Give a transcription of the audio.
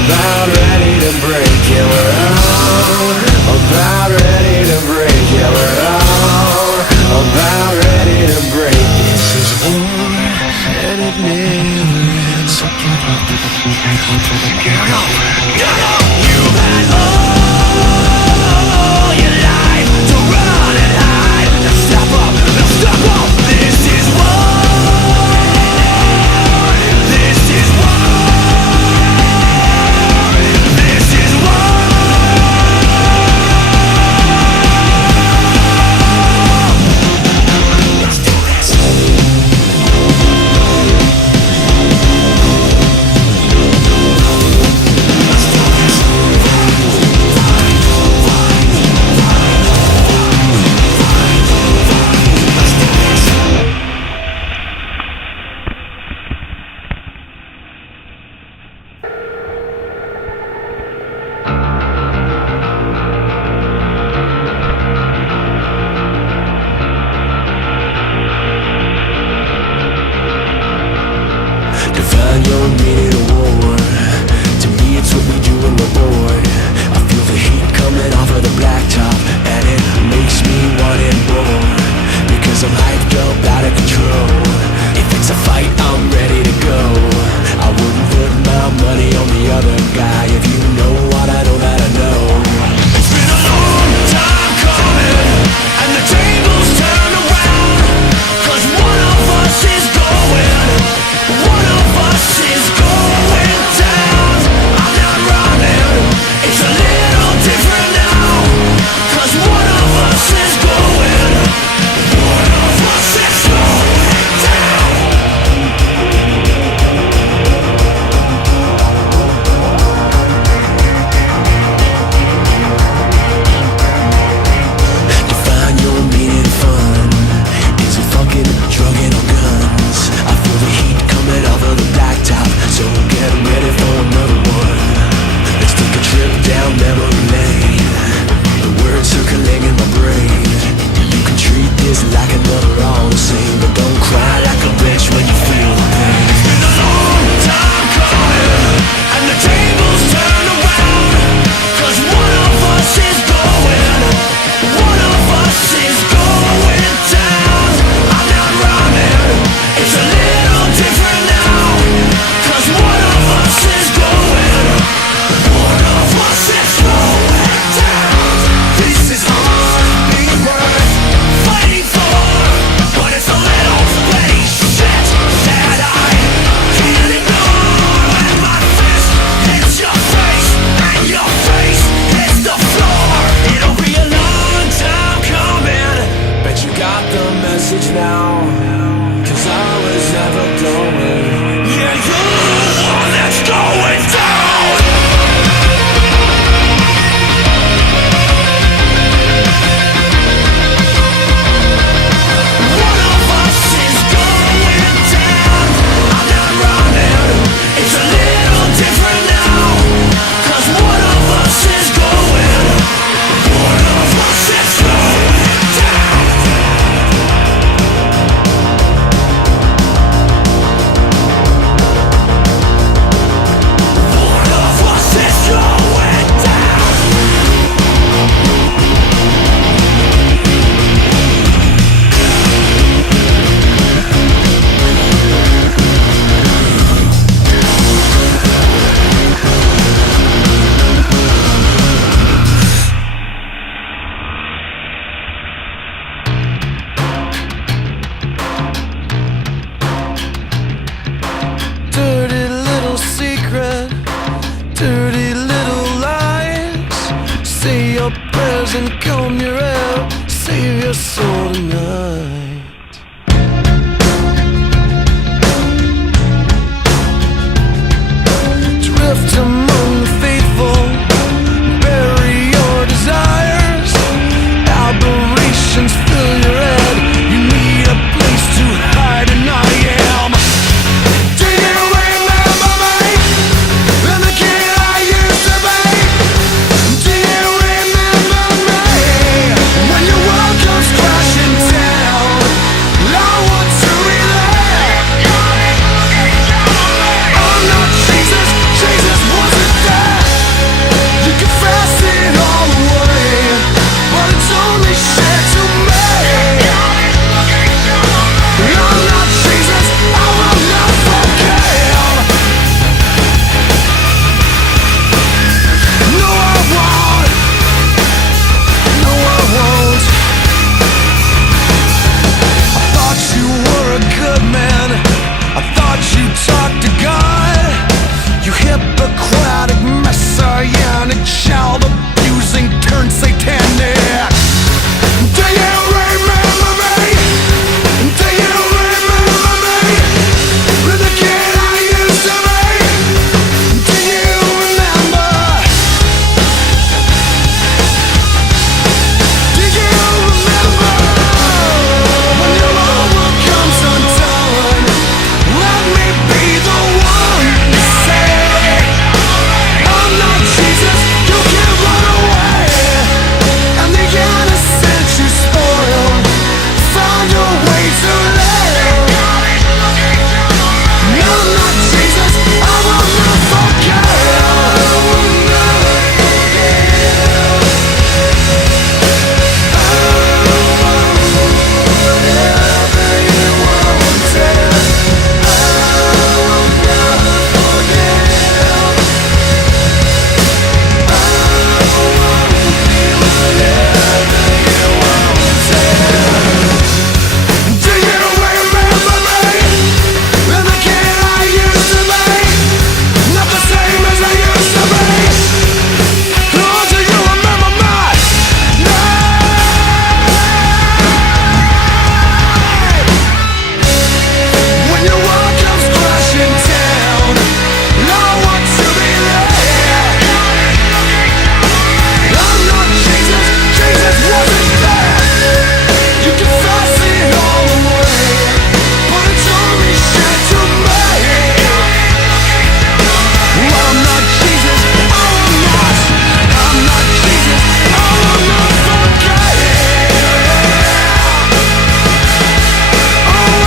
about ready to break. Yeah, we're all about ready to break. Yeah, we're all about ready to break. This is war and it never ends. So get up, get up, get up. You've had all your life to run and hide. Now step up, now step up. This is war. This is war. This is war. Let's do this. Define your meaning of war. To me it's what we do when we're bored. I feel the heat coming off of the blacktop, and it makes me want it more. Because I'm hyped up, out of control. If it's a fight, I'm ready to go. I wouldn't put my money on the other guy. If you know what I know that I know. It's been a long time coming, and the tables turn around. Cause one of us is going. One of us is going down. I'm not running. It's a little different now. Cause one of us is going. One of us is going down. Define your meaning of fun. Is it fucking drugging or guns? I feel the heat coming off of the blacktop, so get ready for another one. Let's take a trip down memory lane. The words circling in my brain. You can treat this like another all the same, but don't cry like a bitch when you feel the pain. It's been a long time coming, and the tables turn around. Cause one of us is going. One of us is going down. I'm not running. It's a little different now. Cause one of us is going. One of us is going down. This is hardly worth fighting for, but it's a little petty shit that I can't ignore. When my fist hits your face and your face hits the floor, it'll be a long time coming. Bet you got the message now. Cause I was never going. Yeah, you're the one that's going down. One of us is going down. I'm not running. It's a little different now. Cause one of us is going. One of us is going down. One of us is going down. Dirty little secret, dirty little lies. Say your prayers and comb your hair. Save your soul tonight.